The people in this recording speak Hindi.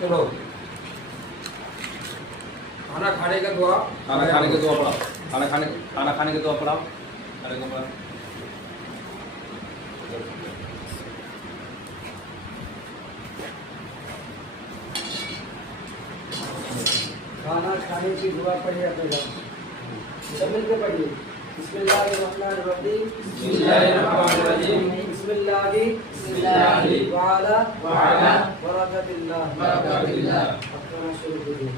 चलो खाना खाने का दुआ। खाना खाने की दुआ पढ़ाओ। खाना खाने की दुआ पढ़ाओ। खाने को पढ़ाओ। खाना खाने की दुआ पढ़िए अपने सब मिलकर पढ़िए। बिस्मिल्लाहिर्रहमानिर्रहीम। बिस्मिल्लाहिर्रहमानिर्रहीम। बिस्मिल्लाहि वाला बरकतिल्लाह। बरकतिल्लाह। अपना शुरू कीजिए।